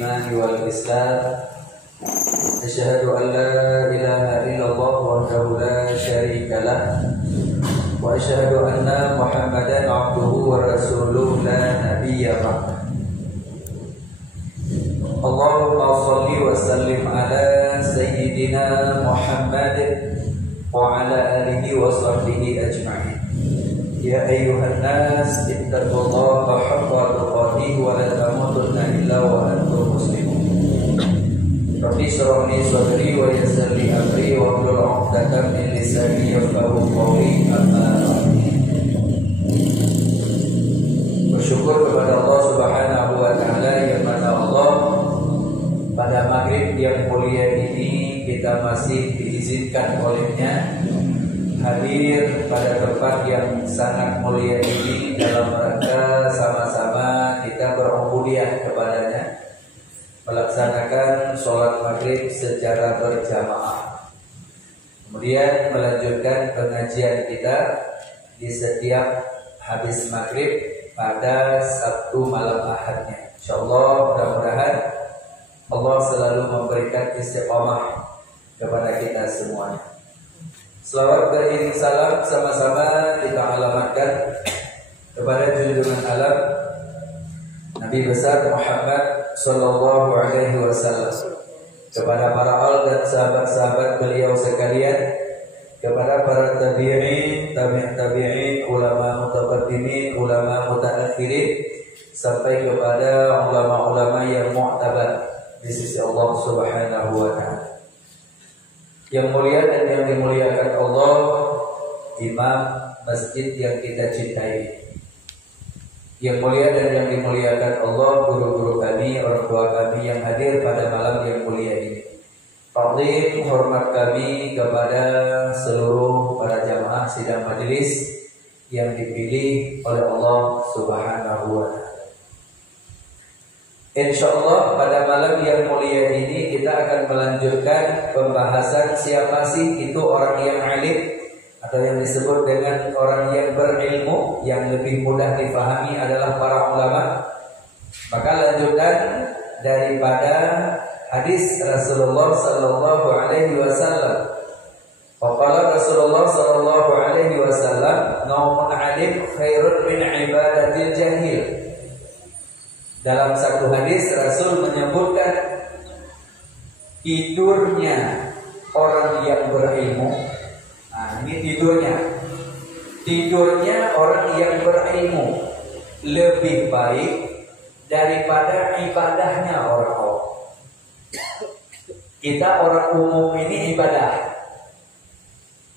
الإيمان والإسلام أشهد أن لا إله إلا الله وحده لا شريك له وأشهد أن محمدا عبده ورسوله لا نبي بعده اللهم صل وسلم على سيدنا محمد وعلى آله وصحبه أجمعين يا أيها الناس اتقوا الله حق تقاته ولا تموتن إلا وأنتم مسلمون رب اشرح لي صدري ويسر لي أمري واحلل عقدة من لساني يفقهوا قولي أما بعد. Bersyukur kepada Allah Subhanahu wa taala yang mana Allah pada maghrib yang mulia ini kita masih diizinkan olehnya hadir pada tempat yang sangat mulia ini dalam rangka sama-sama kita berubudiyah kepadanya, melaksanakan sholat maghrib secara berjamaah, kemudian melanjutkan pengajian kita di setiap habis maghrib pada Sabtu malam Ahadnya. InsyaAllah mudah-mudahan Allah selalu memberikan istiqamah kepada kita semuanya. Selawat beriring salam sama-sama kita alamatkan kepada junjungan alam Nabi besar Muhammad sallallahu alaihi wasallam, kepada para al dan sahabat-sahabat beliau sekalian, kepada para tabi'in, tabi'in, ulama mutaqaddimin, ulama mutaakhirin, sampai kepada ulama-ulama yang mu'tabar di sisi Allah Subhanahu wa taala. Yang mulia dan yang dimuliakan Allah, imam masjid yang kita cintai. Yang mulia dan yang dimuliakan Allah, guru-guru kami, orang tua kami yang hadir pada malam yang mulia ini. Fadhil hormat kami kepada seluruh para jamaah sidang majelis yang dipilih oleh Allah Subhanahu wa taala. InsyaAllah pada malam yang mulia ini kita akan melanjutkan pembahasan siapa sih itu orang yang alim, atau yang disebut dengan orang yang berilmu, yang lebih mudah difahami adalah para ulama. Maka lanjutan daripada hadis Rasulullah sallallahu alaihi wasallam. Waqala Rasulullah sallallahu alaihi wasallam, "Naumun alim khairun min ibadatil jahil." Dalam satu hadis Rasul menyebutkan tidurnya orang yang berilmu. Nah, ini tidurnya orang yang berilmu lebih baik daripada ibadahnya orang awam. Kita orang umum ini ibadah.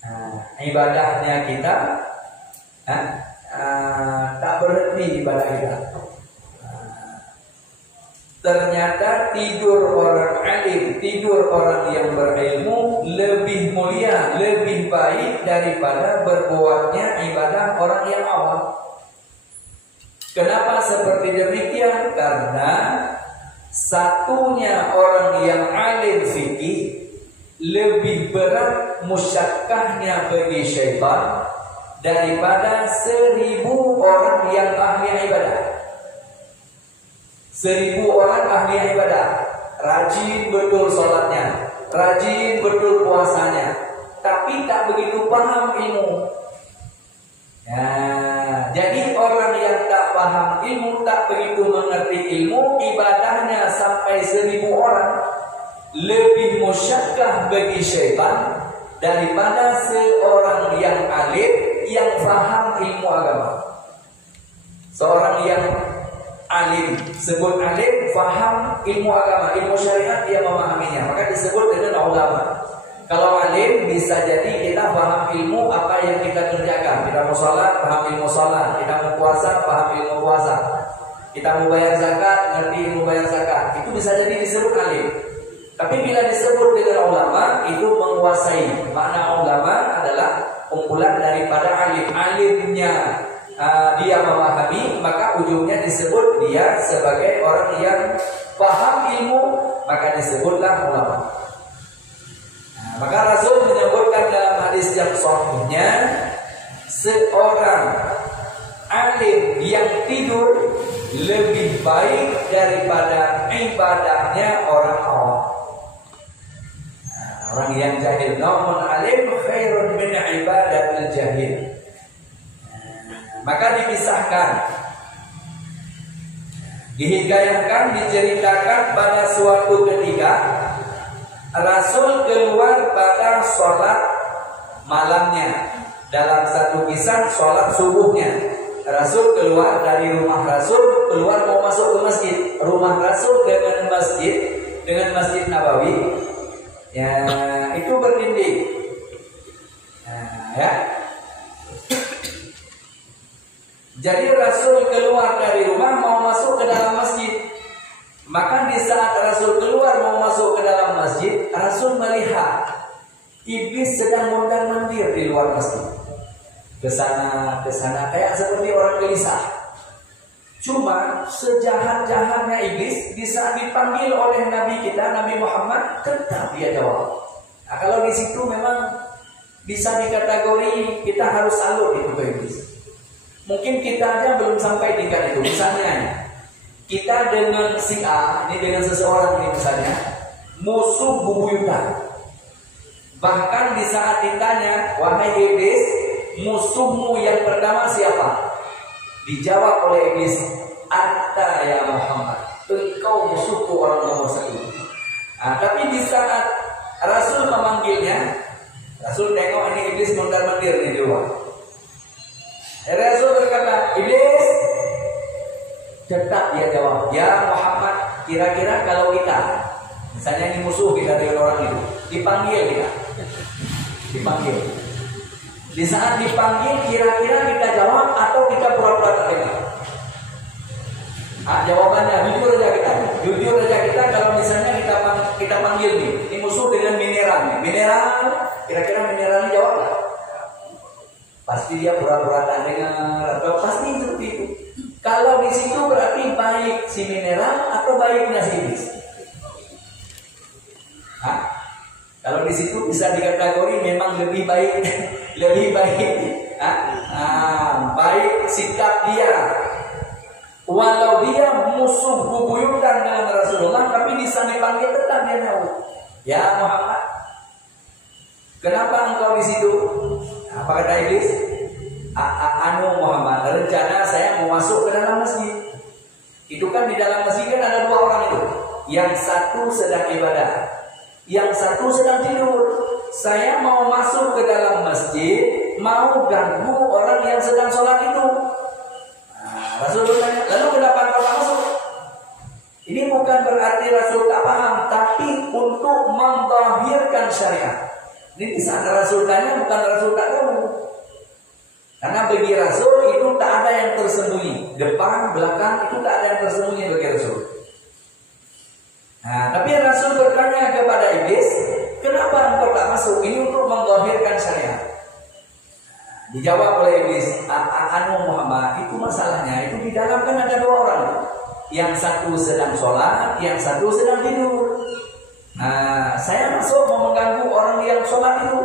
Nah, ibadahnya kita tak berhenti ibadah kita. Ternyata tidur orang alim, tidur orang yang berilmu lebih mulia, lebih baik daripada berbuatnya ibadah orang yang awam. Kenapa seperti demikian? Karena satunya orang yang alim fikih lebih berat musyakkahnya bagi syaitan daripada 1000 orang yang ahli ibadah. 1000 orang ahli ibadah, rajin betul sholatnya, rajin betul puasanya, tapi tak begitu paham ilmu. Nah, jadi orang yang tak paham ilmu, tak begitu mengerti ilmu, ibadahnya sampai 1000 orang lebih musyakkah bagi syaitan daripada seorang yang alim yang paham ilmu agama. Seorang yang alim, sebut alim, faham ilmu agama, ilmu syariat, dia memahaminya, maka disebut dengan ulama. Kalau alim bisa jadi kita paham ilmu apa yang kita kerjakan. Kita mau sholat, paham ilmu sholat. Kita mau puasa, paham ilmu puasa. Kita mau bayar zakat, ngerti ilmu bayar zakat. Itu bisa jadi disebut alim. Tapi bila disebut dengan ulama, itu menguasai. Makna ulama adalah kumpulan daripada alim. Alimnya dia memahami, maka ujungnya disebut dia sebagai orang yang paham ilmu, maka disebutlah ulama. Nah, maka Rasul menyebutkan dalam hadis yang sahihnya, seorang alim yang tidur lebih baik daripada ibadahnya orang awam. Orang yang jahil, namun alim khairun min ibadatil jahil. Maka dipisahkan, dihikayatkan, diceritakan pada suatu ketika Rasul keluar pada sholat malamnya. Dalam satu kisah sholat subuhnya, Rasul keluar dari rumah Rasul, keluar mau masuk ke masjid. Rumah Rasul dengan masjid Nabawi, ya itu berdinding. Ya. Jadi Rasul keluar dari rumah mau masuk ke dalam masjid. Maka di saat Rasul keluar mau masuk ke dalam masjid, Rasul melihat iblis sedang mondar-mandir di luar masjid. Ke sana kayak seperti orang gelisah. Cuma sejahat-jahatnya iblis, di saat dipanggil oleh Nabi kita, Nabi Muhammad, tetap dia jawab. Nah, kalau di situ memang bisa dikategori kita harus salut itu ke iblis. Mungkin kita aja belum sampai tingkat itu. Misalnya kita dengan si A, ini dengan seseorang ini misalnya, musuh bebuyutan. Bahkan di saat ditanya, wahai iblis, musuhmu yang pertama siapa? Dijawab oleh iblis, anta ya Muhammad, engkau musuhku orang nomor satu. Nah, tapi di saat Rasul memanggilnya, Rasul tengok ini iblis mondar-mandir di luar. Rasul berkata, iblis, tetap dia jawab, ya Muhammad, kira-kira kalau kita, misalnya ini musuh kita dengan orang itu, dipanggil kita, dipanggil. Di saat dipanggil, kira-kira kita jawab atau kita pura-pura tak dengar? Jawabannya jujur aja kita kalau misalnya kita panggil nih, ini musuh dengan mineral, kira-kira mineralnya jawab nggak? Pasti dia pura-pura tak dengar, atau pasti seperti itu. Kalau di situ berarti baik si mineral atau baiknya si iblis? Kalau di situ bisa dikategori memang lebih baik, baik sikap dia. Walau dia musuh bebuyutan dengan Rasulullah, tapi di sana dipanggil tetap dia tahu. Ya Muhammad, kenapa engkau di situ? Apa kata iblis? Muhammad, rencana saya mau masuk ke dalam masjid. Itu kan di dalam masjid kan ada dua orang itu. Yang satu sedang ibadah, yang satu sedang tidur. Saya mau masuk ke dalam masjid, mau ganggu orang yang sedang sholat itu. Rasul bertanya, lalu kenapa engkau tak masuk? Ini bukan berarti Rasul tak paham, tapi untuk menzahirkan syariat. Ini di saat Rasul tanya, bukan Rasul tak tahu. Karena bagi Rasul itu tak ada yang tersembunyi. Depan, belakang itu tak ada yang tersembunyi bagi Rasul. Nah, tapi Rasul bertanya kepada iblis, kenapa engkau tak masuk? Ini untuk menzahirkan syariat. Dijawab oleh iblis, Muhammad, itu masalahnya. Itu di dalam kan ada dua orang. Yang satu sedang sholat, yang satu sedang tidur. Nah, saya masuk mau mengganggu orang yang sholat itu.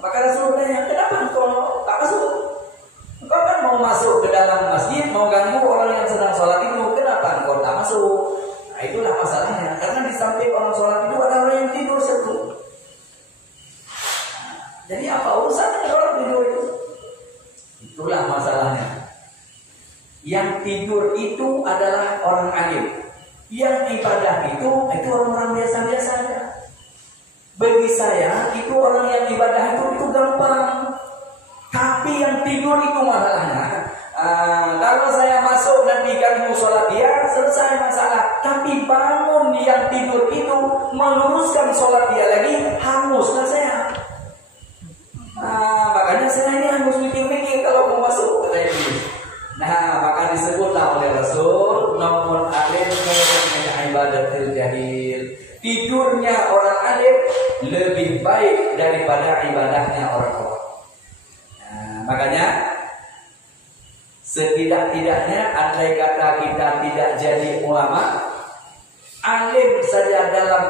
Maka Rasul bertanya, kenapa engkau tak masuk? Engkau kan mau masuk ke dalam masjid, mau ganggu orang yang sedang sholat itu. Kenapa engkau tak masuk? Nah, itulah masalahnya. Karena di samping orang sholat itu ada orang yang tidur satu. Jadi apa urusannya orang tidur itu? Itulah masalahnya. Yang tidur itu adalah orang alim. Yang ibadah itu orang-orang biasa-biasa saja. Bagi saya itu orang yang ibadah itu gampang. Tapi yang tidur itu masalahnya. Kalau saya masuk dan diganggu sholat dia, selesai masalah. Tapi bangun yang tidur itu, meluruskan sholat dia lagi, hanguslah saya. Makanya saya ini harus mikir-mikir kalau mau masuk ke ini. Nah, maka disebutlah oleh Rasul, namun alim min ibadatil jahil. Tidurnya orang alim lebih baik daripada ibadahnya orang awam. Nah, makanya setidak-tidaknya andai kata kita tidak jadi ulama, alim saja dalam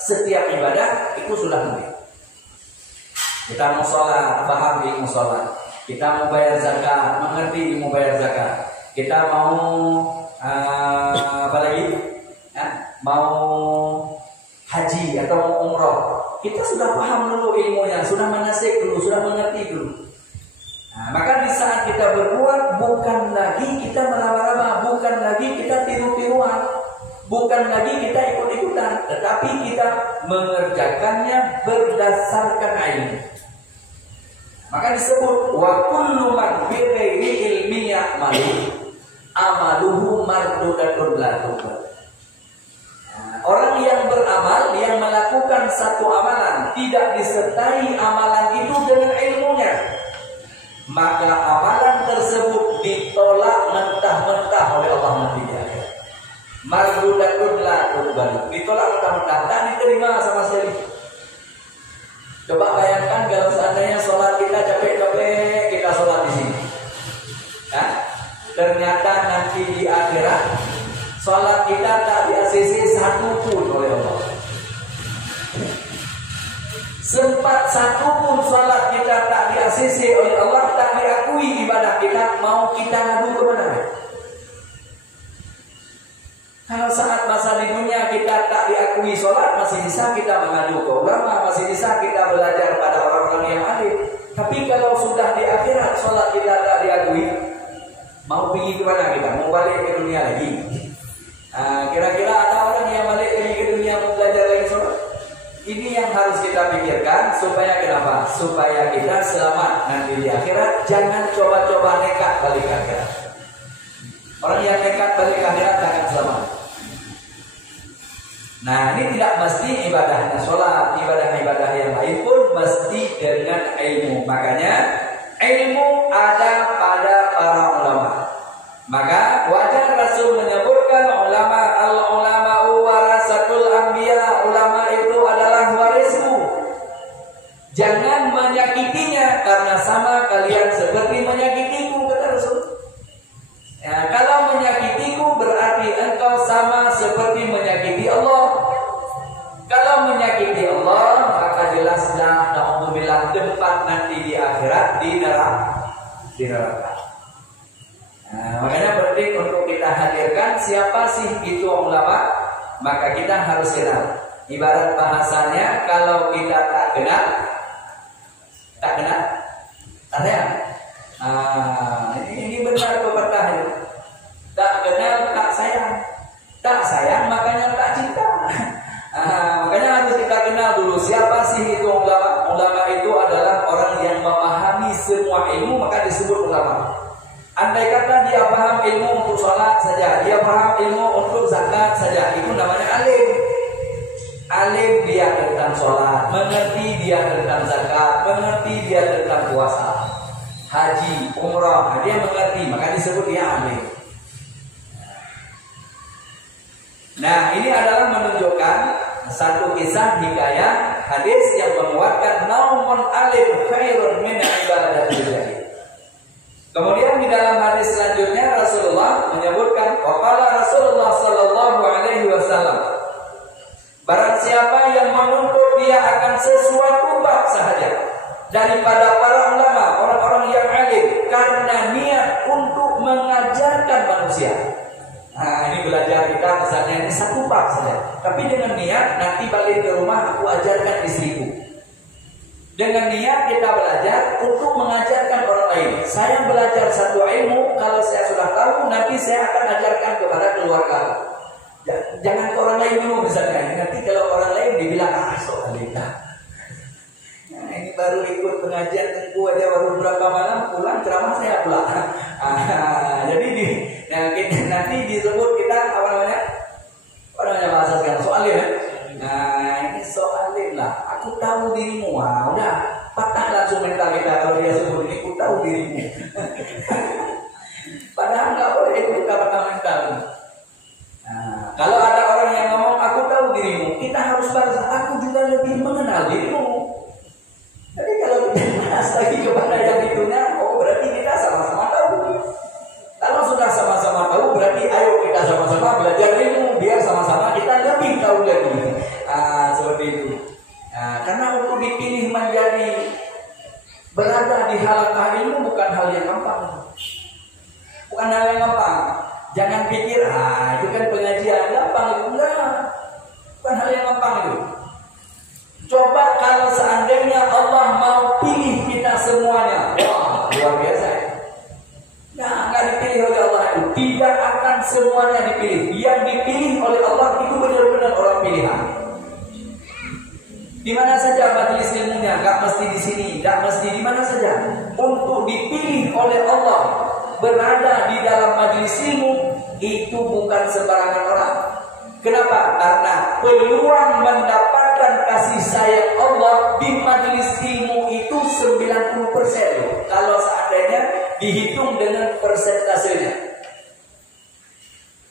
setiap ibadah itu sudah mulia. Kita mau sholat, paham ilmu sholat. Kita mau bayar zakat, mengerti ilmu bayar zakat. kita mau apa lagi? Mau haji atau mau umroh, kita sudah paham dulu ilmunya, sudah manasik dulu, sudah mengerti dulu. Nah, maka di saat kita berbuat, bukan lagi kita meraba-raba, bukan lagi kita tiru-tiruan, bukan lagi kita ikut-ikutan, tetapi kita mengerjakannya berdasarkan ilmu. Maka disebut wa kullu man bi ghairi ilmi ya'malu amaluhu mardudatun la tuqbal. Orang yang beramal, yang melakukan satu amalan, tidak disertai amalan itu dengan ilmunya, maka amalan tersebut ditolak mentah-mentah oleh Allah nanti di akhirat. Mardudatun la tuqbal, ditolak mentah-mentah, tak diterima sama sekali. Coba bayangkan kalau seandainya sholat kita capek-capek, kita sholat di sini. Ternyata nanti di akhirat sholat kita tak di-ACC satu pun oleh Allah. Sempat satu pun sholat kita tak di-ACC oleh Allah, tak diakui ibadah kita, mau kita ngadu kemana? Kalau saat masa di dunia kita tak diakui sholat, masih bisa kita mengadu ke ulama, masih bisa kita belajar pada orang-orang yang alim. Tapi kalau sudah di akhirat sholat kita tak diakui, mau pergi kemana kita? Mau balik ke dunia lagi? Kira-kira ada orang yang balik lagi ke dunia mau belajar lagi sholat? Ini yang harus kita pikirkan supaya kenapa? Supaya kita selamat nanti di akhirat. Jangan coba-coba nekat balik ke akhirat. Orang yang nekat balik ke akhirat akan selamat. Nah, ini tidak mesti ibadahnya sholat, ibadah-ibadah yang lain pun mesti dengan ilmu. Makanya ilmu ada pada para ulama. Maka wajar Rasul menyebutkan ulama, al-ulama'u warasatul anbiya, ulama itu adalah warismu. Jangan menyakitinya karena sama kalian seperti menyakitiku, kata Rasul. Ya, kalau menyakitiku berarti engkau sama seperti menyakiti Allah. Kalau menyakiti Allah, maka jelaslah na'udzubillah tempat nanti di akhirat di neraka. Nah, makanya penting untuk kita hadirkan siapa sih itu ulama, maka kita harus kenal. Ibarat bahasanya, kalau kita tak kenal, ada ya? Ini benar pepatah itu. Tak kenal tak sayang makanya tak cinta. Makanya harus kita kenal dulu siapa sih itu ulama. Ulama itu adalah orang yang memahami semua ilmu, maka disebut ulama. Andai kata dia paham ilmu untuk sholat saja, dia paham ilmu untuk zakat saja, itu namanya alim. Alim dia tentang sholat, mengerti dia tentang zakat, mengerti dia tentang puasa, haji, umrah, dia mengerti, maka disebut dia alim. Nah, ini adalah menunjukkan satu kisah hikayat hadis yang menguatkan naumun alim khairun min ibadatil jahil. Kemudian di dalam hadis selanjutnya Rasulullah menyebutkan, waqala Rasulullah sallallahu alaihi wasallam, barang siapa yang menuntut dia akan sesuatu bab sahaja daripada para ulama, orang-orang yang alim, karena niat untuk mengajarkan manusia. Nah, ini belajar kita misalnya ini satu bab saja, tapi dengan niat nanti balik ke rumah aku ajarkan istriku. Dengan niat kita belajar untuk mengajarkan orang lain. Saya belajar satu ilmu, kalau saya sudah tahu nanti saya akan ajarkan kepada keluarga. Jangan ke orang lain dulu misalnya. Nanti kalau orang lain dibilang soalnya. Nah, ini baru ikut pengajian tengku aja baru berapa malam pulang ceramah saya pula. Jadi nanti disebut kita apa namanya bahasa sekarang soalim ya. Nah, ini soalim lah. Aku tahu dirimu. Wah, udah patah langsung mental kita kalau dia sebut ini. Aku tahu dirimu. Padahal nggak boleh itu kita patah mental. Nah, kalau ada orang yang ngomong aku tahu dirimu, kita harus balas. Aku juga lebih mengenal dirimu. Jadi kalau kita bahas lagi kepada yang itunya, oh berarti kita sama-sama tahu. Kalau sudah sama-sama tahu, berarti ayo kita sama-sama belajar ilmu biar sama-sama kita lebih tahu lagi. Seperti itu. Karena untuk dipilih menjadi berada di halaqah ilmu bukan hal yang gampang. Bukan hal yang gampang. Jangan pikir, itu kan pengajian gampang itu. Enggak. Bukan hal yang gampang itu. Coba kalau seandainya Allah mau pilih kita semuanya, wah, luar biasa. Nggak dipilih oleh Allah itu. Tidak akan semuanya dipilih. Yang dipilih oleh Allah itu benar-benar orang pilihan. Di mana saja majelis ilmunya, nggak mesti di sini, nggak mesti di mana saja. Untuk dipilih oleh Allah berada di dalam majelis ilmu itu bukan sembarangan orang. Kenapa? Karena peluang mendapatkan kasih sayang Allah di majelis ilmu itu 90%. Kalau seandainya dihitung dengan persentasenya.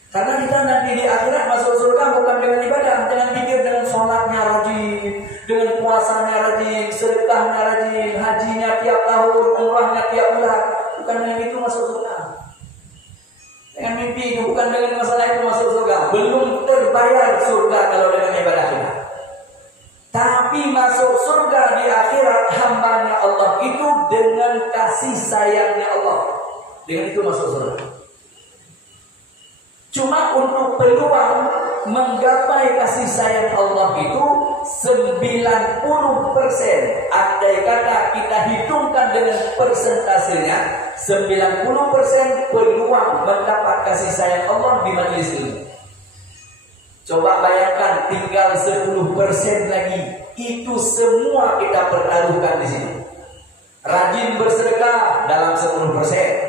Karena kita nanti di akhirat masuk surga bukan dengan ibadah. Jangan pikir dengan sholatnya rajin, dengan puasanya rajin, sedekahnya rajin, hajinya tiap tahun, umrahnya tiap bulan. Bukan dengan itu masuk surga. Dengan mimpi itu, bukan dengan masalah itu masuk surga. Belum terbayar surga kalau dengan ibadah kita. Tapi masuk surga di akhirat hambanya Allah itu dengan kasih sayangnya Allah. Dengan itu masuk surga. Cuma untuk peluang menggapai kasih sayang Allah itu 90%. Andai kata kita hitungkan dengan persentasenya, 90% peluang mendapat kasih sayang Allah di majelis ini. Coba bayangkan tinggal 10% lagi. Itu semua kita pertaruhkan di sini. Rajin bersedekah dalam 10%.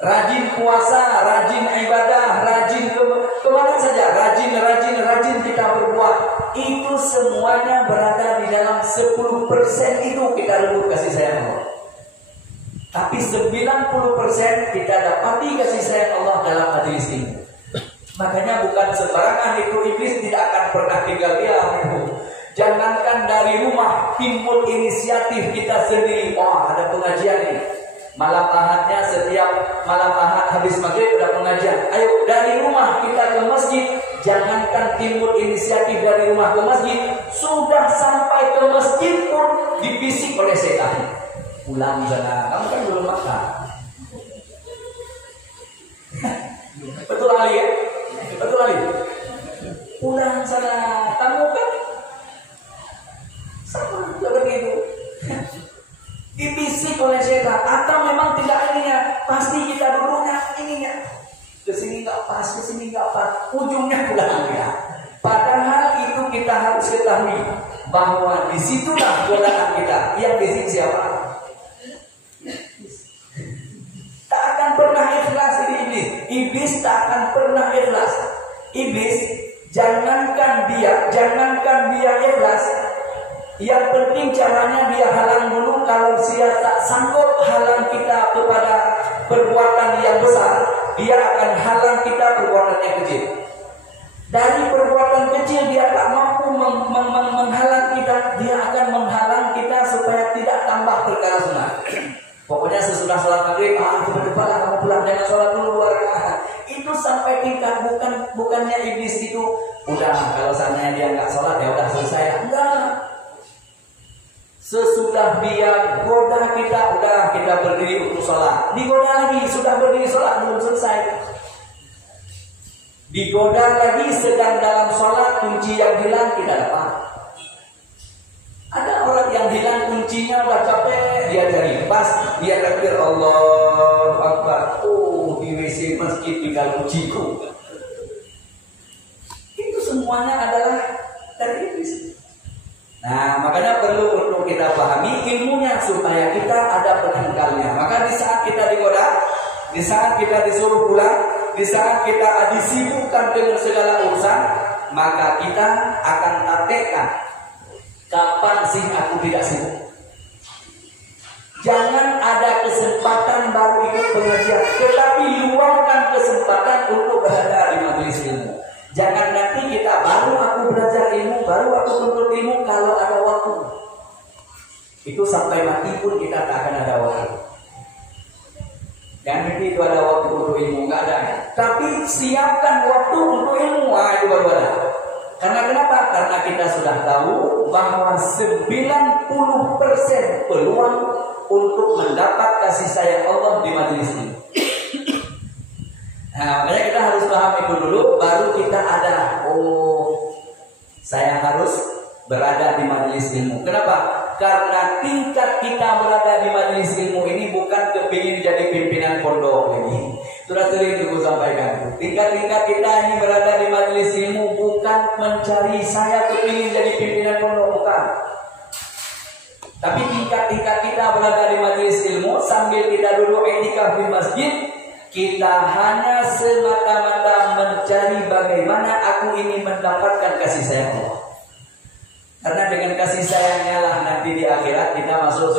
Rajin puasa, rajin ibadah, rajin kemana saja, rajin kita berbuat. Itu semuanya berada di dalam 10% itu kita rebut kasih sayang Allah. Tapi 90% kita dapati kasih sayang Allah dalam majelis ini. Makanya bukan sembarangan itu, iblis tidak akan pernah tinggal diam. Jangankan dari rumah timbul inisiatif kita sendiri. Wah, ada pengajian nih. Malam ahadnya setiap malam ahad habis maghrib ada pengajian. Ayo dari rumah kita ke masjid. Jangankan timbul inisiatif dari rumah ke masjid, sudah sampai ke masjid pun dibisik oleh setan. Pulang sana, kamu kan belum makan. Betul Ali ya? Betul Ali. Pulang sana, kamu kan sama seperti itu. Dibisik oleh setan. Atau memang tidak ininya, pasti kita dulunya ininya. Kesini nggak pas, kesini nggak pas, ujungnya pulang ya. Padahal itu kita harus ketahui bahwa disitulah godaan kita. Yang bisik siapa? Tak akan pernah ikhlas ini iblis. Iblis tak akan pernah ikhlas. Iblis jangankan dia ikhlas. Yang penting caranya dia halang dulu. Kalau dia tak sanggup halang kita kepada perbuatan yang besar, dia akan halang kita perbuatan yang kecil. Dari perbuatan kecil dia tak mampu menghalang kita, dia akan menghalang kita supaya tidak tambah perkara sunat. Pokoknya sesudah sholat maghrib, cepat-cepatlah kamu pulang, jangan sholat dulu 2 rakaat. Itu sampai tingkat bukannya iblis itu udah kalau seandainya dia nggak sholat ya udah selesai. Enggak. Sesudah dia goda kita, udah kita berdiri untuk sholat. Digoda lagi, sudah berdiri sholat belum selesai. Digoda lagi sedang dalam sholat, kunci yang hilang kita dapat. Ada orang yang hilang kuncinya udah capek, dia cari pas, dia takbir Allahu Akbar. Oh, di WC masjid tinggal kunciku. Itu semuanya adalah dari iblis. Nah, makanya perlu untuk kita pahami ilmunya supaya kita ada penangkalnya. Maka di saat kita digoda, di saat kita disuruh pulang, di saat kita disibukkan dengan segala urusan, maka kita akan taktikkan kapan sih aku tidak sibuk. Jangan ada kesempatan baru ikut pengajian, tetapi luangkan kesempatan untuk berada di majelis ilmu. Jangan nanti kita baru aku belajar ilmu, baru aku tuntut ilmu kalau ada waktu. Itu sampai mati pun kita tak akan ada waktu. Dan nanti itu ada waktu untuk ilmu, nggak ada. Tapi siapkan waktu untuk ilmu, itu baru ada. Karena kenapa? Karena kita sudah tahu bahwa 90% peluang untuk mendapat kasih sayang Allah di majelis ini. Nah, makanya kita harus paham itu dulu, baru kita ada, saya harus berada di majelis ilmu. Kenapa? Karena tingkat kita berada di majelis ilmu ini bukan kepingin jadi pimpinan pondok ini. Sudah sering aku sampaikan. Tingkat-tingkat kita ini berada di majelis ilmu bukan mencari saya kepingin jadi pimpinan pondok, bukan. Tapi tingkat-tingkat kita berada di majelis ilmu sambil kita duduk i'tikaf di masjid, kita hanya semata-mata mencari bagaimana aku ini mendapatkan kasih sayang Allah. Karena dengan kasih sayangnya lah nanti di akhirat kita masuk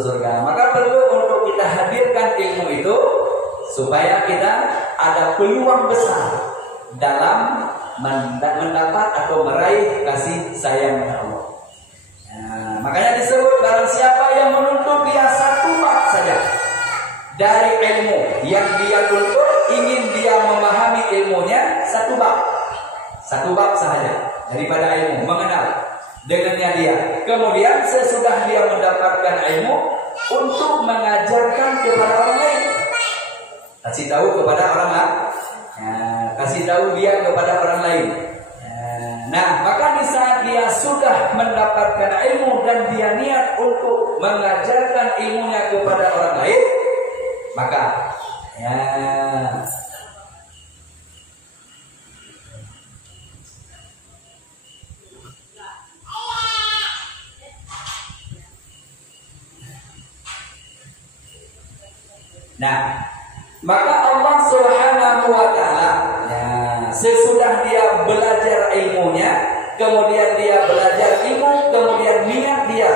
surga. Maka perlu untuk kita hadirkan ilmu itu supaya kita ada peluang besar dalam mendapat atau meraih kasih sayang Allah. Nah, makanya disebut barang siapa yang menuntut dia satu bab saja dari ilmu yang dia tuntut, ingin dia memahami ilmunya satu bab saja daripada ilmu, mengenal dengannya dia. Kemudian sesudah dia mendapatkan ilmu, untuk mengajarkan kepada orang lain, kasih tahu kepada orang lain, kasih tahu dia kepada orang lain. Nah, maka di saat dia sudah mendapatkan ilmu dan dia niat untuk mengajarkan ilmunya kepada orang lain, maka maka Allah Subhanahu wa Ta'ala, sesudah dia belajar ilmunya, kemudian dia belajar ilmu, kemudian niat dia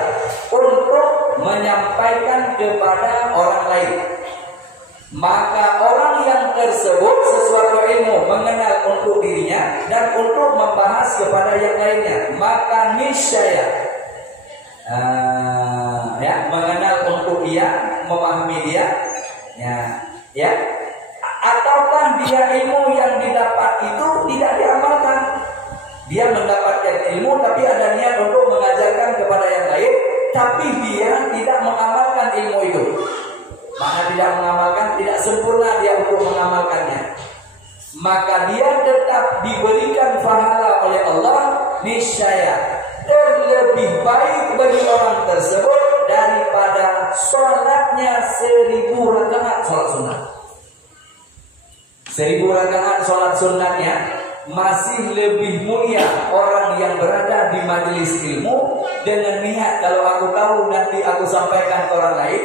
untuk menyampaikan kepada orang lain, maka orang yang tersebut sesuatu ilmu mengenal untuk dirinya dan untuk membahas kepada yang lainnya, maka niscaya mengenal untuk dia, memahami dia. Ataukah dia ilmu yang didapat itu tidak diamalkan? Dia mendapatkan ilmu tapi ada niat untuk mengajarkan kepada yang lain, tapi dia tidak mengamalkan ilmu itu. Maka tidak mengamalkan, tidak sempurna dia untuk mengamalkannya. Maka dia tetap diberikan pahala oleh Allah, niscaya terlebih baik bagi orang tersebut daripada sholatnya 1000 rakaat sholat sunnah. 1000 rakaat sholat sunnahnya masih lebih mulia orang yang berada di majelis ilmu dengan niat kalau aku tahu nanti aku sampaikan ke orang lain,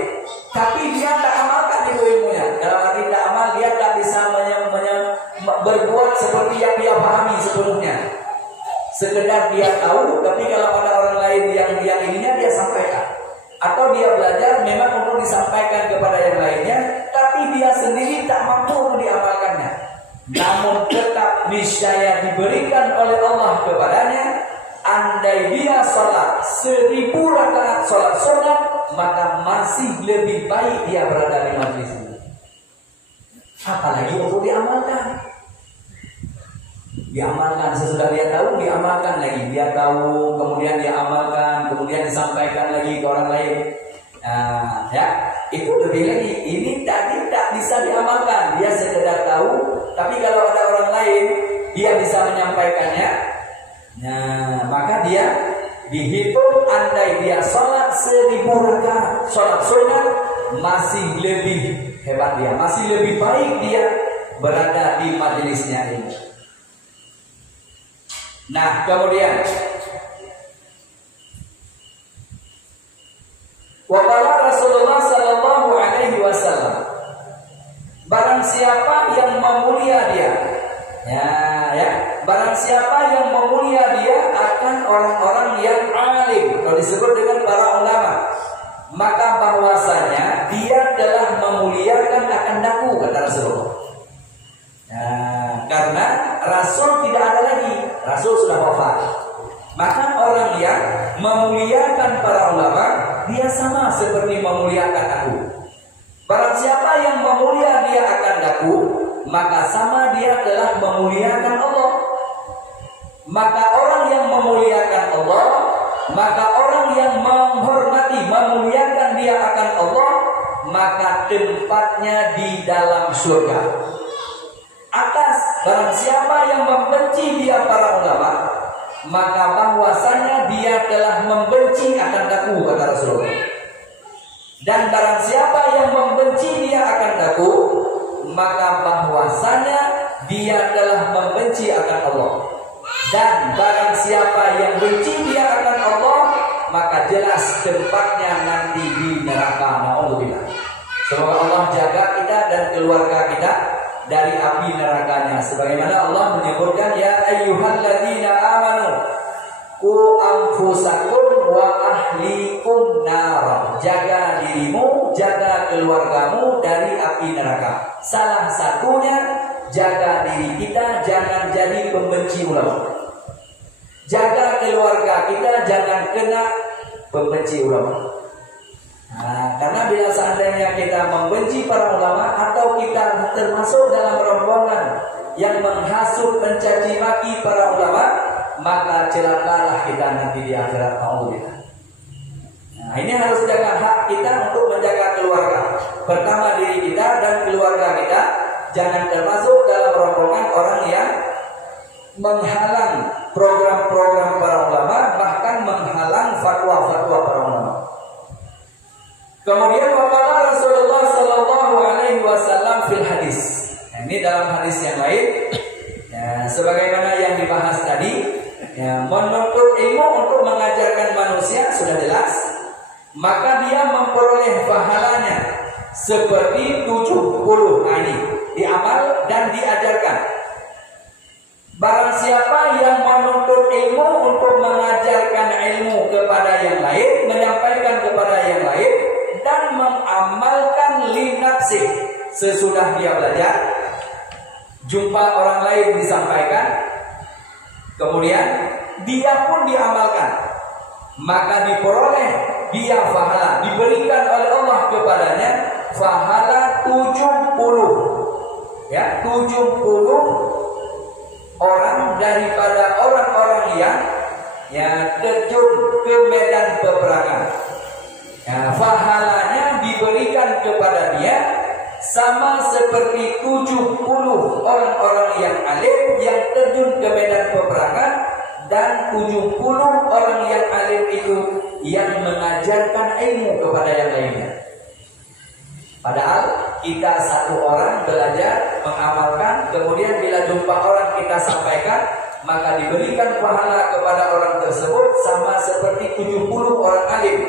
tapi dia tak amalkan itu ilmunya. Dalam arti tak amal, dia tak bisa berbuat seperti yang dia pahami sebelumnya. Sekedar dia tahu, tapi kalau ada orang lain yang ininya dia sampaikan. Atau dia belajar memang untuk disampaikan kepada yang lainnya, tapi dia sendiri tak mampu untuk diamalkannya. Namun tetap niscaya diberikan oleh Allah kepadanya, andai dia sholat 1000 rakaat sholat sunat, maka masih lebih baik dia berada di majlis ini. Apalagi untuk diamalkan. Diamalkan sesudah dia tahu, diamalkan lagi. Dia tahu, kemudian dia amalkan, kemudian disampaikan lagi ke orang lain. Itu lebih lagi. Ini tadi tak bisa diamalkan, dia sekedar tahu. Tapi kalau ada orang lain, dia bisa menyampaikannya. Maka dia dihitung andai dia sholat 1000 rakaat sholat sunat, masih lebih hebat dia, masih lebih baik dia berada di majelisnya ini. Nah, kemudian waqala Rasulullah sallallahu alaihi wasallam, barang siapa yang memulia dia, barang siapa yang memulia dia akan orang-orang yang alim, kalau disebut dengan para ulama, maka bahwasanya dia telah memuliakan akan daku, kata Rasulullah. Karena Rasul tidak ada lagi, Rasul sudah wafat. Maka orang yang memuliakan para ulama, dia sama seperti memuliakan aku. Barang siapa yang memulia dia akan daku, maka sama dia telah memuliakan Allah. Maka orang yang memuliakan Allah, maka orang yang menghormati, memuliakan dia akan Allah, maka tempatnya di dalam surga. atas barang siapa yang membenci dia para ulama, maka bahwasanya dia telah membenci akan aku, kata Rasulullah. Dan barang siapa yang membenci dia akan aku, maka bahwasanya dia telah membenci akan Allah. Dan barang siapa yang benci dia akan Allah, maka jelas tempatnya nanti di neraka. Na'udzubillah. Semoga Allah jaga kita dan keluarga kita dari api nerakanya. Sebagaimana Allah menyebutkan, ya ayyuhalladzina amanu qu anfusakum wa ahlikum nar. Jaga dirimu, jaga keluargamu dari api neraka. Salah satunya jaga diri kita, jangan jadi pembenci ulama. Jaga keluarga kita, jangan kena pembenci ulama. Nah, karena bila seandainya kita membenci para ulama atau kita termasuk dalam rombongan yang menghasut, mencaci maki para ulama, maka celakalah kita nanti di akhirat. Alhamdulillah. Nah, ini harus jaga hak kita untuk menjaga keluarga. Pertama diri kita dan keluarga kita, jangan termasuk dalam rombongan orang yang menghalang program-program para ulama, bahkan menghalang fatwa-fatwa para ulama. Kemudian waqala Rasulullah sallallahu alaihi wasallam fil hadis. Nah, ini dalam hadis yang lain, ya, sebagaimana yang dibahas tadi, ya, menuntut ilmu untuk mengajarkan manusia sudah jelas, maka dia memperoleh pahalanya seperti 70. Nah, ini diamal dan diajarkan. Barang siapa yang menuntut ilmu untuk mengajarkan ilmu kepada yang lain, menyampaikan kepada yang lain, dan mengamalkan li nafsi, sesudah dia belajar, jumpa orang lain disampaikan, kemudian dia pun diamalkan, maka diperoleh dia pahala, diberikan oleh Allah kepadanya pahala 70, ya, 70 orang daripada orang-orang yang terjun ke medan peperangan. Ya, pahalanya diberikan kepada dia sama seperti 70 orang-orang yang alim yang terjun ke medan peperangan, dan 70 orang yang alim itu yang mengajarkan ilmu kepada yang lainnya. Padahal kita satu orang belajar, mengamalkan, kemudian bila jumpa orang kita sampaikan, maka diberikan pahala kepada orang tersebut sama seperti 70 orang alim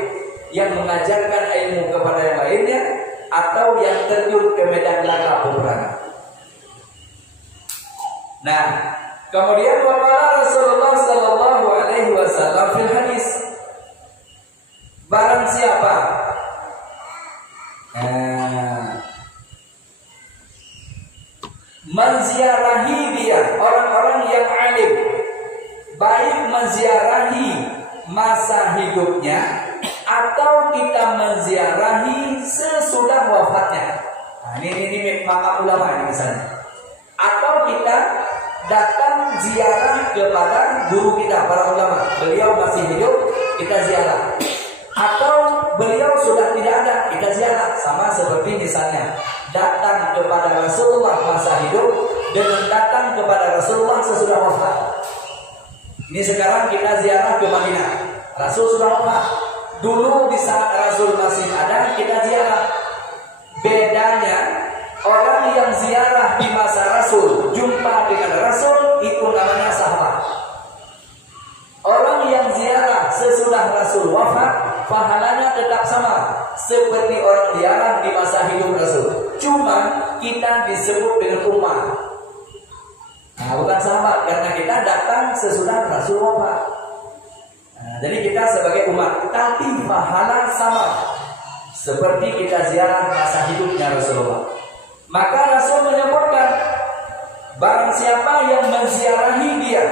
yang mengajarkan ilmu kepada yang lainnya atau yang terjun ke medan laga peperangan. Nah, kemudian waqala Rasulullah sallallahu alaihi wasallam fil hadis, barang siapa menziarahi dia orang-orang yang alim, baik menziarahi masa hidupnya atau kita menziarahi sesudah wafatnya. Nah, ini makam ulama ini misalnya. Atau kita datang ziarah kepada guru kita, para ulama. Beliau masih hidup, kita ziarah. Atau beliau sudah tidak ada, kita ziarah. Sama seperti misalnya datang kepada Rasulullah masa hidup dengan datang kepada Rasulullah sesudah wafat. Ini sekarang kita ziarah ke Madinah, Rasul sudah wafat. Dulu di saat Rasul masih ada, kita ziarah. Bedanya, orang yang ziarah di masa Rasul, jumpa dengan Rasul, itu namanya sahabat. Orang yang ziarah sesudah Rasul wafat, pahalanya tetap sama seperti orang ziarah di masa hidup Rasul. Cuma kita disebut dengan umat. Nah, bukan sahabat, karena kita datang sesudah Rasul wafat. Nah, jadi kita sebagai umat, tapi pahala sama seperti kita ziarah masa hidupnya Rasulullah. Maka Rasul menyebutkan, barang siapa yang menziarahi dia,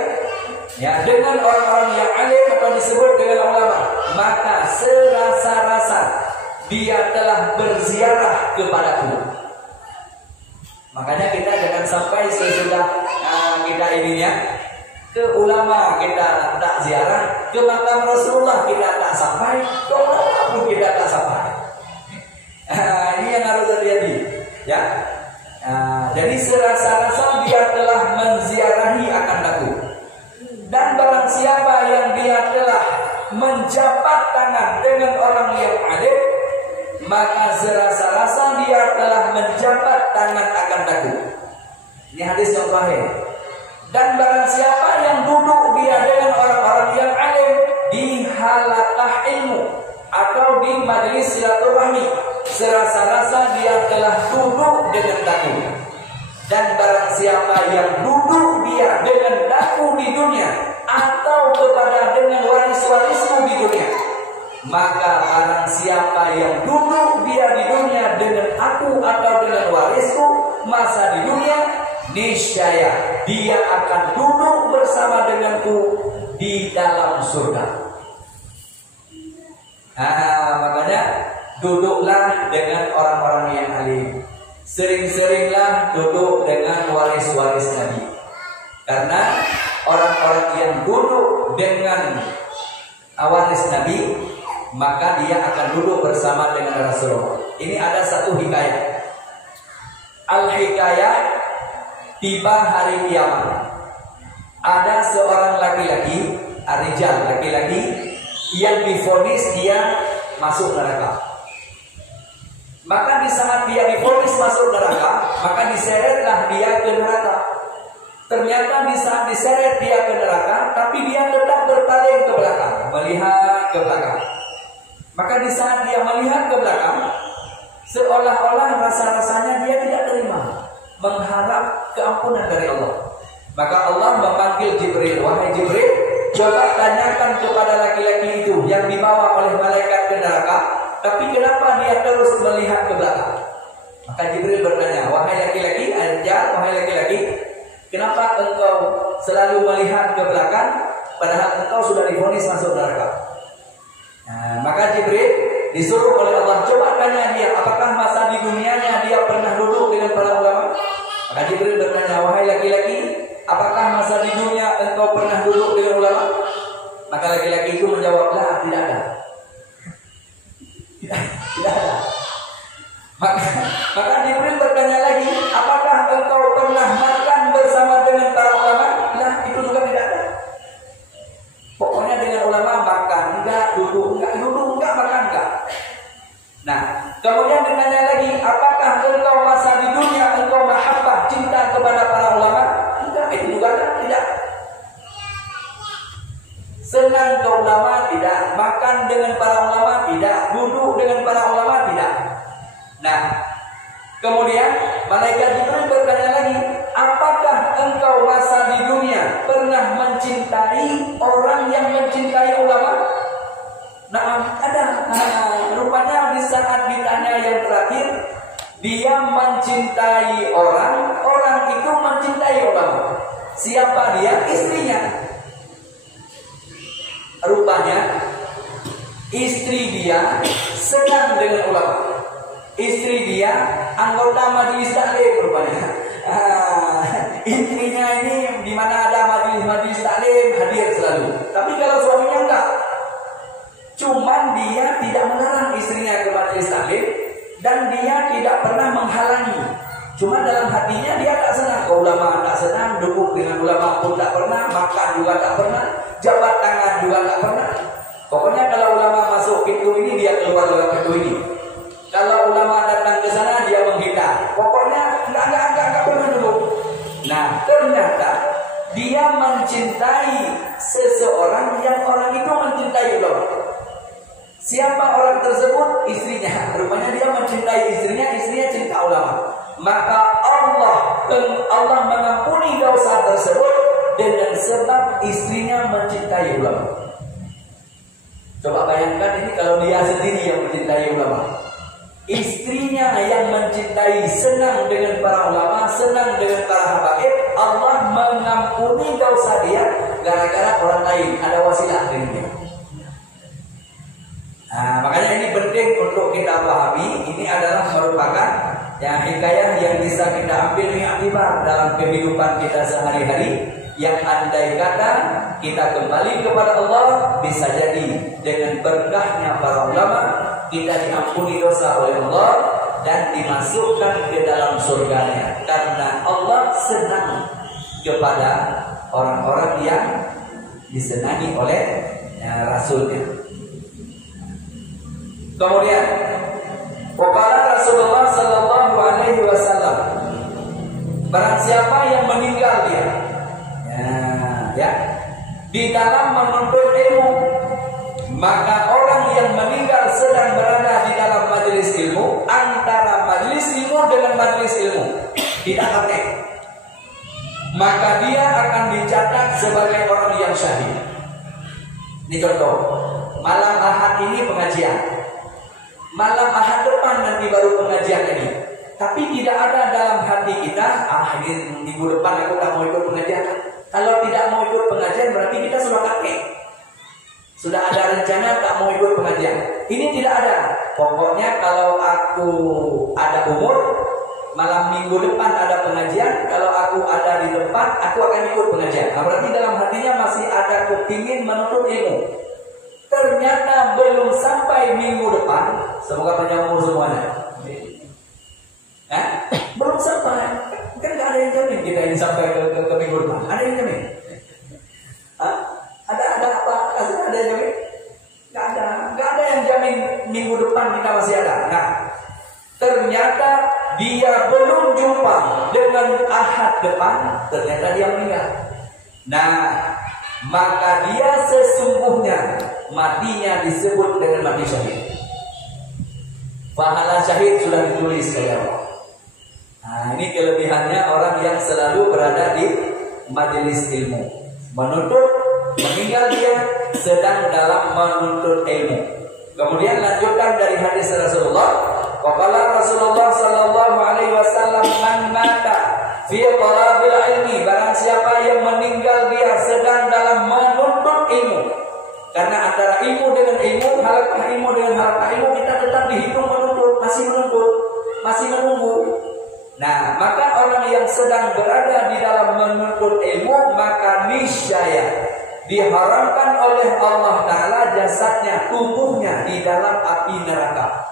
ya, dengan orang-orang yang alim atau disebut dengan ulama, maka serasa-rasa dia telah berziarah kepadaku. Makanya kita jangan sampai sesudah kita ininya ke ulama kita tak ziarah, ke makam Rasulullah kita tak sampai, ke ulama pun kita tak sampai. Ini yang harus terjadi, ya. Jadi serasa-rasa dia telah menziarahi akan daku. Dan barang siapa yang dia telah menjabat tangan dengan orang yang alim, maka serasa-rasa dia telah menjabat tangan akan daku. Ini hadis yang sahih. Dan barang siapa yang duduk dia dengan orang-orang yang alim di halaqah ilmu atau di majelis silaturahmi, serasa-rasa dia telah duduk dengan daku. Dan barang siapa yang duduk dia dengan daku di dunia atau kepada dengan waris-warisku di dunia, maka barang siapa yang duduk dia di dunia dengan aku atau dengan warisku masa di dunia, niscaya dia akan duduk bersama denganku di dalam surga. Makanya duduklah dengan orang-orang yang alim. Sering-seringlah duduk dengan waris-waris Nabi. Karena orang-orang yang duduk dengan waris Nabi, maka dia akan duduk bersama dengan Rasulullah. Ini ada satu hikayah. Al-hikayah, tiba hari kiamat. Ada seorang laki-laki, ar-rijal, laki-laki yang divonis dia masuk neraka. Maka di saat dia divonis masuk neraka, maka diseretlah dia ke neraka. Ternyata di saat diseret dia ke neraka, tapi dia tetap berpaling ke belakang, melihat ke belakang. Maka di saat dia melihat ke belakang, seolah-olah rasa-rasanya dia tidak terima, mengharap keampunan dari Allah. Maka Allah memanggil Jibril, wahai Jibril, coba tanyakan kepada laki-laki itu yang dibawa oleh malaikat ke neraka, tapi kenapa dia terus melihat ke belakang? Maka Jibril bertanya, wahai laki-laki, wahai laki-laki, kenapa engkau selalu melihat ke belakang padahal engkau sudah divonis masuk neraka? Maka Jibril disuruh oleh Allah, coba tanya dia, apakah masa di dunianya dia pernah duduk dengan para ulama? Maka Jibril bertanya, wahai laki-laki, apakah masa di dunia engkau pernah duduk dengan ulama? Maka laki-laki itu menjawab, lah, tidak ada. Tidak ada. Maka Jibril bertanya lagi, apakah engkau pernah makan bersama dengan para ulama? Nah, itu juga tidak ada. Pokoknya dengan ulama makan, enggak, duduk, enggak, makan, enggak. Nah, kemudian ditanya lagi, apakah engkau masa di dunia engkau mahabbah, cinta kepada para ulama? Enggak, itu juga tidak. Senang ke ulama tidak, makan dengan para ulama tidak, duduk dengan para ulama tidak. Nah, kemudian malaikat Jibril bertanya lagi, apakah engkau masa di dunia pernah mencintai orang yang mencintai ulama? Nah, ada. Rupanya di saat ditanya yang terakhir, dia mencintai orang, orang itu mencintai ulama. Siapa dia? Istrinya. Rupanya istri dia senang dengan ulama. Istri dia anggota majelis taklim rupanya. Istrinya ini di mana ada majelis taklim hadir selalu. Tapi kalau suaminya enggak. Cuman dia tidak melarang istrinya ke majelis taklim dan dia tidak pernah menghalangi. Cuma dalam hatinya dia tak senang ke ulama, tak senang duduk dengan ulama pun tak pernah, makan juga tak pernah, jabat tangan juga tak pernah. Pokoknya kalau ulama masuk pintu ini dia keluar lewat pintu ini. Kalau ulama datang ke sana dia menghindar. Pokoknya enggak pernah duduk. Nah, ternyata dia mencintai seseorang yang orang itu mencintai ulama. Siapa orang tersebut? Istrinya. Rupanya dia mencintai istrinya cinta ulama. Maka Allah mengampuni dosa tersebut dengan sebab istrinya mencintai ulama. Coba bayangkan ini kalau dia sendiri yang mencintai ulama, istrinya yang mencintai, senang dengan para ulama, senang dengan para habaib, Allah mengampuni dosa dia gara-gara orang lain ada wasilah dengan dia. Makanya ini penting untuk kita pahami. Ini adalah merupakan hikayah yang bisa kita ambil iktibar dalam kehidupan kita sehari-hari. Yang andai kata kita kembali kepada Allah, bisa jadi dengan berkahnya para ulama kita diampuni dosa oleh Allah dan dimasukkan ke dalam surganya. Karena Allah senang kepada orang-orang yang disenangi oleh Rasulnya. Kemudian waqala Rasulullah sallallahu alaihi wasallam, barang siapa yang meninggal dia di dalam menuntut ilmu, maka orang yang meninggal sedang berada di dalam majelis ilmu, antara majelis ilmu dengan majelis ilmu, tidak praktek, maka dia akan dicatat sebagai orang yang syahid. Ini contoh, malam Ahad ini pengajian, malam Ahad depan nanti baru pengajian ini. Tapi tidak ada dalam hati kita, ini minggu depan aku tak mau ikut pengajian. Kalau tidak mau ikut pengajian berarti kita sudah kakek, sudah ada rencana tak mau ikut pengajian. Ini tidak ada. Pokoknya kalau aku ada umur, malam minggu depan ada pengajian, kalau aku ada di tempat, aku akan ikut pengajian. Nah, berarti dalam hatinya masih ada kepingin menuntut ilmu. Ternyata belum sampai minggu depan, semoga panjang umur semuanya. Belum sampai, kan nggak ada yang jamin kita ini sampai ke minggu depan. Ada yang jamin? Ada apa? Ada yang jamin? Nggak ada yang jamin minggu depan kita masih ada. Nah, ternyata dia belum jumpa dengan Ahad depan, ternyata dia meninggal. Nah, maka dia sesungguhnya matinya disebut dengan mati syahid. Pahala syahid sudah ditulis oleh Allah. Nah, ini kelebihannya orang yang selalu berada di majelis ilmu. Menuntut, meninggal dia sedang dalam menuntut ilmu. Kemudian lanjutkan dari hadis Rasulullah. Waqala Rasulullah sallallahu alaihi wasallam, man mata fi talabil ilmi, barang siapa yang meninggal dia sedang dalam menuntut ilmu. Karena antara ilmu dengan ilmu, halaqah ilmu dengan halaqah ilmu, kita tetap dihitung menuntut, masih menunggu. Nah, maka orang yang sedang berada di dalam menuntut ilmu, maka niscaya diharamkan oleh Allah Ta'ala jasadnya, tubuhnya di dalam api neraka.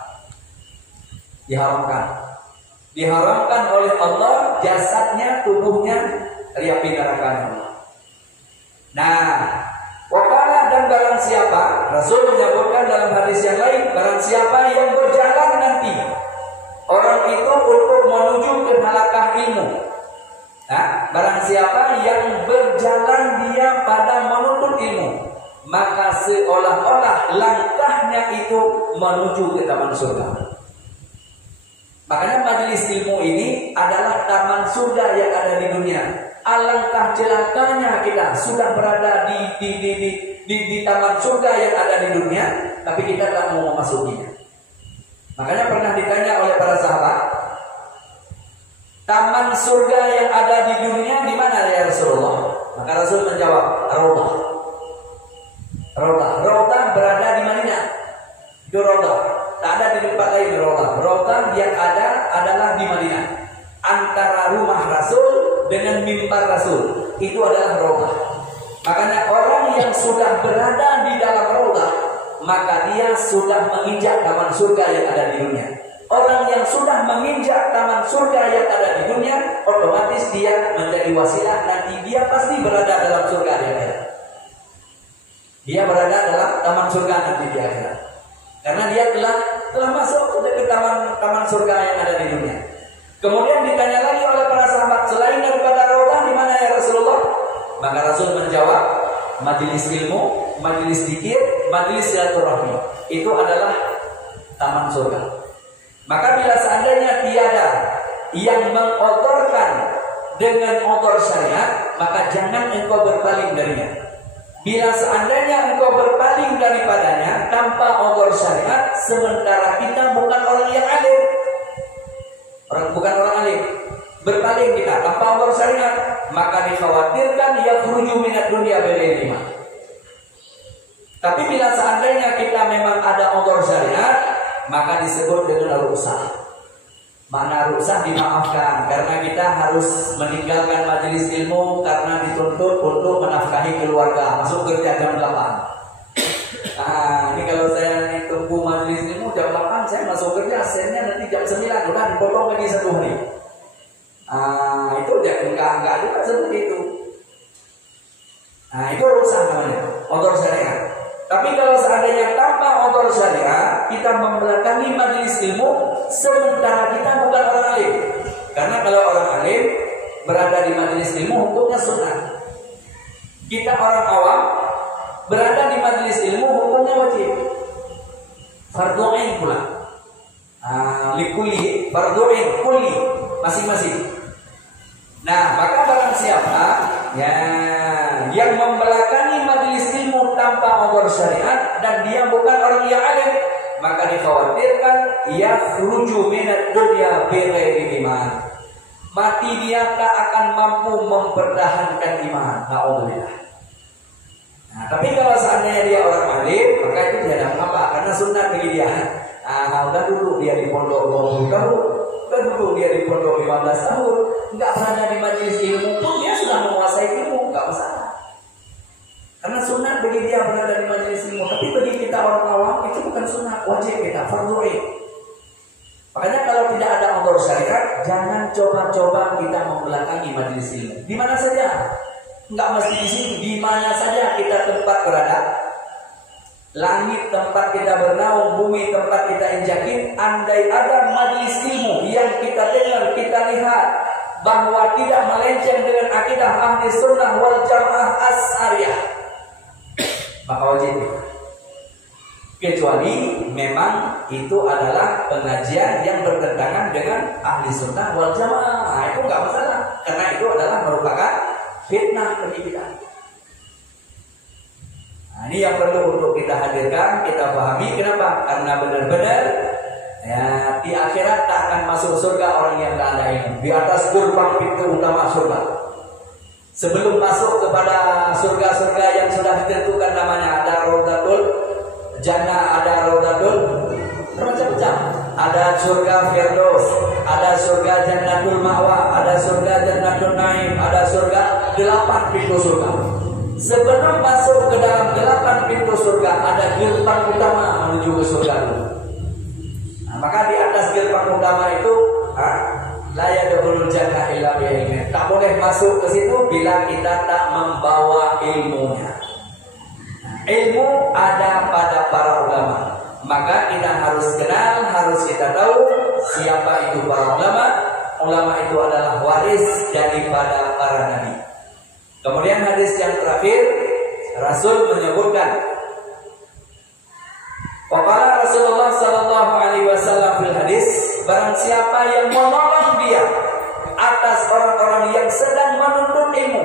Diharamkan oleh Allah jasadnya, tubuhnya dari api neraka. Nah, waqala, dan barang siapa, Rasul menyebutkan dalam hadis yang lain, barang siapa yang berjalan nanti orang itu untuk menuju ke halaqah ilmu. Nah, barang siapa yang berjalan dia pada menuntut ilmu, maka seolah-olah langkahnya itu menuju ke taman surga. Makanya majelis ilmu ini adalah taman surga yang ada di dunia. Alangkah celakanya kita sudah berada di taman surga yang ada di dunia, tapi kita tak mau memasukinya. Makanya pernah ditanya oleh para sahabat, taman surga yang ada di dunia di mana ya Rasulullah? Maka Rasul menjawab, Raudhah. Raudhah berada di Madinah. Itu Raudhah. Tak ada di tempat lain Raudhah. Raudhah yang ada adalah di Madinah. Antara rumah Rasul dengan mimbar Rasul, itu adalah Raudhah. Makanya orang yang sudah berada di dalam Raudhah, maka dia sudah menginjak taman surga yang ada di dunia. Orang yang sudah menginjak taman surga yang ada di dunia, otomatis dia menjadi wasilah, nanti dia pasti berada dalam surga di akhirat. Dia berada dalam taman surga nanti di akhirat, karena dia telah masuk ke taman surga yang ada di dunia. Kemudian ditanya lagi oleh para sahabat, selain daripada Raudhah di mana ya Rasulullah? Maka Rasul menjawab, majelis ilmu, majelis zikir, majelis silaturahmi, itu adalah taman surga. Maka bila seandainya tiada yang mengotorkan dengan odor syariat, maka jangan engkau berpaling darinya. Bila seandainya engkau berpaling daripadanya tanpa odor syariat, sementara kita bukan orang yang alim, bukan orang alim, berpaling kita tanpa odor syariat, maka dikhawatirkan yakhruju minad dunya bil ilmi. Tapi bila seandainya kita memang ada odor syariat, maka disebut dengan ruksah. Makna ruksah dimaafkan, karena kita harus meninggalkan majelis ilmu karena dituntut untuk menafkahi keluarga, masuk kerja jam 8. Nah, ini kalau saya tunggu majelis ilmu jam 8, saya masuk kerja, sennya nanti jam 9, udah dipotong lagi 1 hari. Itu enggak juga seperti itu. Itu urusan namanya otor syariat. Tapi kalau seandainya tanpa otor syariat, kita membelakangi majelis ilmu sementara kita bukan orang alim. Karena kalau orang alim berada di majelis ilmu hukumnya sunnah. Kita orang awam berada di majelis ilmu hukumnya wajib. Fardhu ain pula. Likuli fardhu ain kulli masing-masing. Nah, maka barang siapa yang membelakangi majelis ilmu tanpa otor syariat dan dia bukan orang yang alim, maka dikhawatirkan ia khruju minad dunya bi ghairi iman. Mati dia tak akan mampu mempertahankan iman. Alhamdulillah. Nah, tapi kalau seandainya dia orang alim, maka itu tidak ada apa-apa karena sunnah bagi dia. Udah dulu dia di pondok 20 tahun, udah dulu dia di pondok 15 tahun, enggak berada di majelis ilmu pun dia sudah menguasai ilmu, enggak masalah. Karena sunnah bagi dia berada di majelis ilmu, tapi bagi kita orang awam itu bukan sunnah, wajib kita fardhu ain. Makanya kalau tidak ada otor syariat, jangan coba-coba kita membelakangi majelis ilmu. Di mana saja, enggak mesti di sini, di mana saja kita tempat berada. Langit tempat kita bernaung, bumi tempat kita injakin. Andai ada majelis ilmu yang kita dengar, kita lihat bahwa tidak melenceng dengan akidah ahli sunnah wal jamaah as-syariah, maka wajib. Kecuali memang itu adalah pengajian yang bertentangan dengan ahli sunnah wal jamaah, itu nggak masalah, karena itu adalah merupakan fitnah pendidikan. Nah, ini yang perlu untuk kita hadirkan, kita pahami. Kenapa? Karena benar-benar di akhirat tak akan masuk surga orang yang tak ada ilmu. Di atas gerbang pintu utama surga, sebelum masuk kepada surga-surga yang sudah ditentukan namanya, ada Raudatul Jannah, ada Raudatul macam-macam. Ada surga Firdaus, ada surga Jannatul Ma'wa, ada surga Jannatul Naim, ada surga 8 pintu surga. Sebelum masuk ke dalam 8 pintu surga, ada gerbang utama menuju ke surga dulu. Nah, maka di atas gerbang utama itu la yadkhulul jannah illa bi ilmin. Tak boleh masuk ke situ bila kita tak membawa ilmunya. Nah, ilmu ada pada para ulama. Maka kita harus kenal, harus kita tahu siapa itu para ulama. Ulama itu adalah waris daripada para nabi. Kemudian hadis yang terakhir, Rasul menyebutkan, Waqala Rasulullah sallallahu alaihi wasallam fil hadis, barang siapa yang menolong dia atas orang-orang yang sedang menuntut ilmu,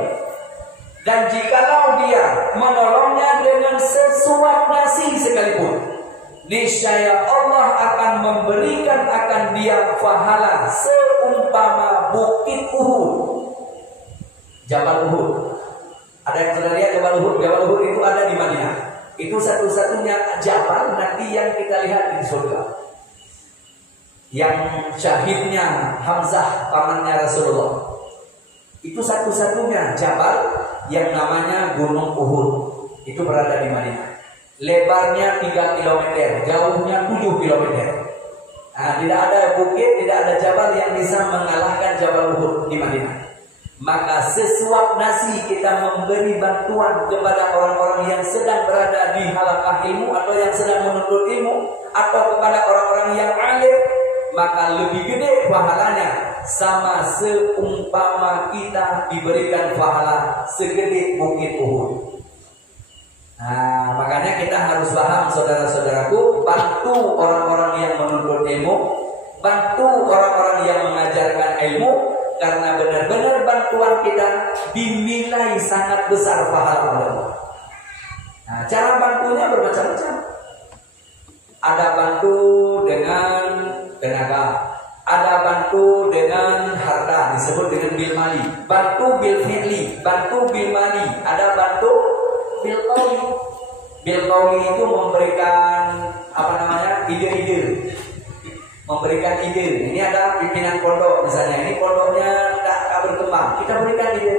dan jikalau dia menolongnya dengan sesuap nasi sekalipun, niscaya Allah akan memberikan akan dia pahala seumpama bukit Uhud. Jabal Uhud. Ada yang sudah lihat Jabal Uhud? Jabal Uhud itu ada di Madinah. Itu satu-satunya jabal nanti yang kita lihat di surga. Yang syahidnya Hamzah pamannya Rasulullah. Itu satu-satunya jabal yang namanya Gunung Uhud. Itu berada di Madinah. Lebarnya 3 km, jauhnya 7 km. Nah, tidak ada bukit, tidak ada jabal yang bisa mengalahkan Jabal Uhud di Madinah. Maka sesuap nasi kita memberi bantuan kepada orang-orang yang sedang berada di halaqah ilmu atau yang sedang menuntut ilmu atau kepada orang-orang yang alim, maka lebih gede pahalanya sama seumpama kita diberikan pahala segede bukit Uhud. Nah, makanya kita harus paham, saudara-saudaraku, bantu orang-orang yang menuntut ilmu, bantu orang-orang yang mengajarkan ilmu. Karena benar-benar bantuan kita dinilai sangat besar pahala oleh Allah. Nah, cara bantunya bermacam-macam. Ada bantu dengan tenaga, ada bantu dengan harta, disebut dengan bil mali. Bantu bil fi'li, bantu bil mali. Ada bantu bil qauli. Bil qauli itu memberikan ide-ide. Memberikan ide. Ini ada pimpinan pondok misalnya, ini pondoknya tak berkembang, kita berikan ide.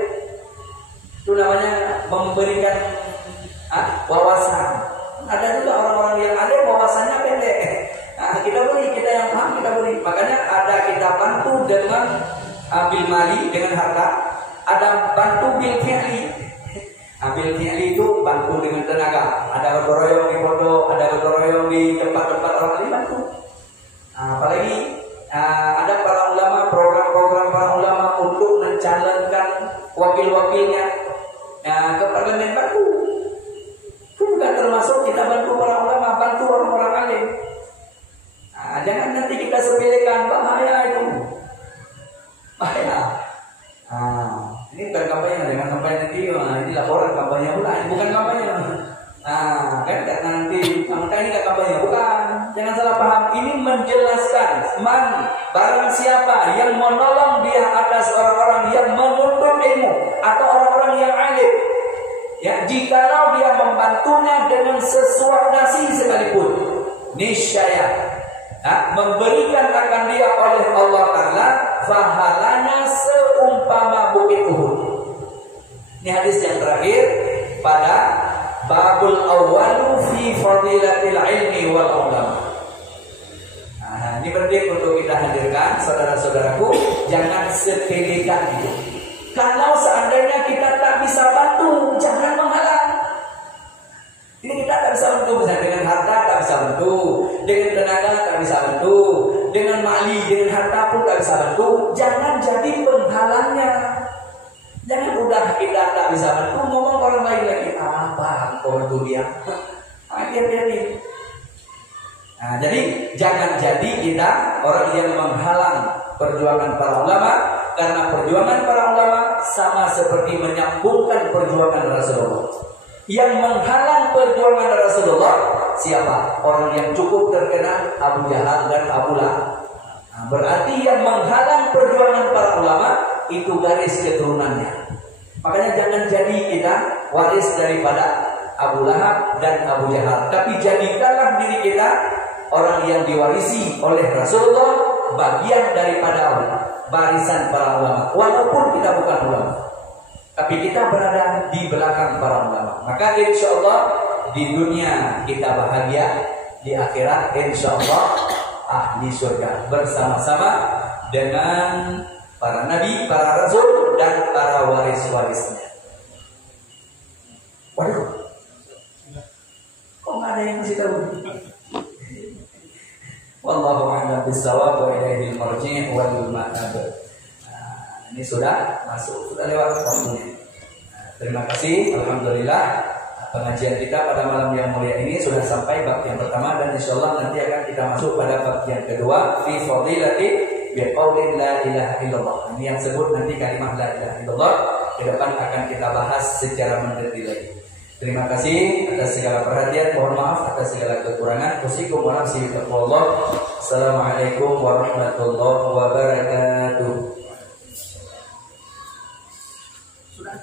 Itu namanya memberikan wawasan. Ada juga orang-orang yang ada wawasannya pendek. Nah, kita beri, kita yang paham kita beri. Makanya ada kita bantu dengan bil mali dengan harta, ada bantu bil fi'li. Bil fi'li itu bantu dengan tenaga. Ada gotong royong di pondok, ada gotong royong di tempat-tempat orang lain bantu. Apalagi ada para ulama, program-program para ulama untuk mencalonkan wakil-wakilnya ke parlemen bantu. Itu juga termasuk kita bantu para ulama, bantu orang-orang alim. Jangan nanti kita sepelekan, bahaya itu. Bahaya. Ini bukan kampanye, dengan kampanye nanti ini laporan kampanye pula, ini bukan kampanye. Kan karena nanti maka ini nggak kampanye, bukan. Jangan salah paham. Ini menjelaskan barang siapa yang menolong dia atas orang-orang yang menuntut ilmu atau orang-orang yang alim. Ya, jikalau dia membantunya dengan sesuap nasi sekalipun, niscaya memberikan akan dia oleh Allah Ta'ala pahalanya seumpama bukit Uhud. Ini hadis yang terakhir pada babul awwalu fi fadilatil ilmi wal ulama. Ini penting untuk kita hadirkan, saudara-saudaraku, jangan sepelekan itu. Kalau seandainya kita tak bisa bantu, jangan menghalang. Ini kita tak bisa bantu, misalnya dengan harta tak bisa bantu, dengan tenaga tak bisa bantu, dengan mali, dengan harta pun tak bisa bantu. Jangan jadi penghalangnya. Jangan udah kita tak bisa bantu, ngomong orang lain lagi, apa kau bantu dia? Hati-hati. Jadi jangan jadi kita orang yang menghalang perjuangan para ulama, karena perjuangan para ulama sama seperti menyambungkan perjuangan Rasulullah. Yang menghalang perjuangan Rasulullah siapa? Orang yang cukup terkenal, Abu Jahal dan Abu Lahab. Berarti yang menghalang perjuangan para ulama itu garis keturunannya. Makanya jangan jadi kita waris daripada Abu Lahab dan Abu Jahal, tapi jadikanlah diri kita orang yang diwarisi oleh Rasulullah, bagian daripada barisan para ulama. Walaupun kita bukan ulama, tapi kita berada di belakang para ulama. Maka insya Allah di dunia kita bahagia, di akhirat insya Allah ahli surga bersama-sama dengan para nabi, para rasul, dan para waris-warisnya. Waduh, kok nggak ada yang kasih tahu? Wallahu a'lam bishawab wa ilaihi al-marji' wal ma'ab. Ini sudah masuk, sudah lewat waktunya. Terima kasih, alhamdulillah. Pengajian kita pada malam yang mulia ini sudah sampai bab yang pertama, dan insyaallah nanti akan kita masuk pada bab yang kedua, fi fadilati bi qaulin la ilaha illallah. Ini yang sebut nanti kalimat la ilaha illallah ke depan akan kita bahas secara mendetail lagi. Terima kasih atas segala perhatian. Mohon maaf atas segala kekurangan. Assalamualaikum warahmatullahi wabarakatuh. Sudah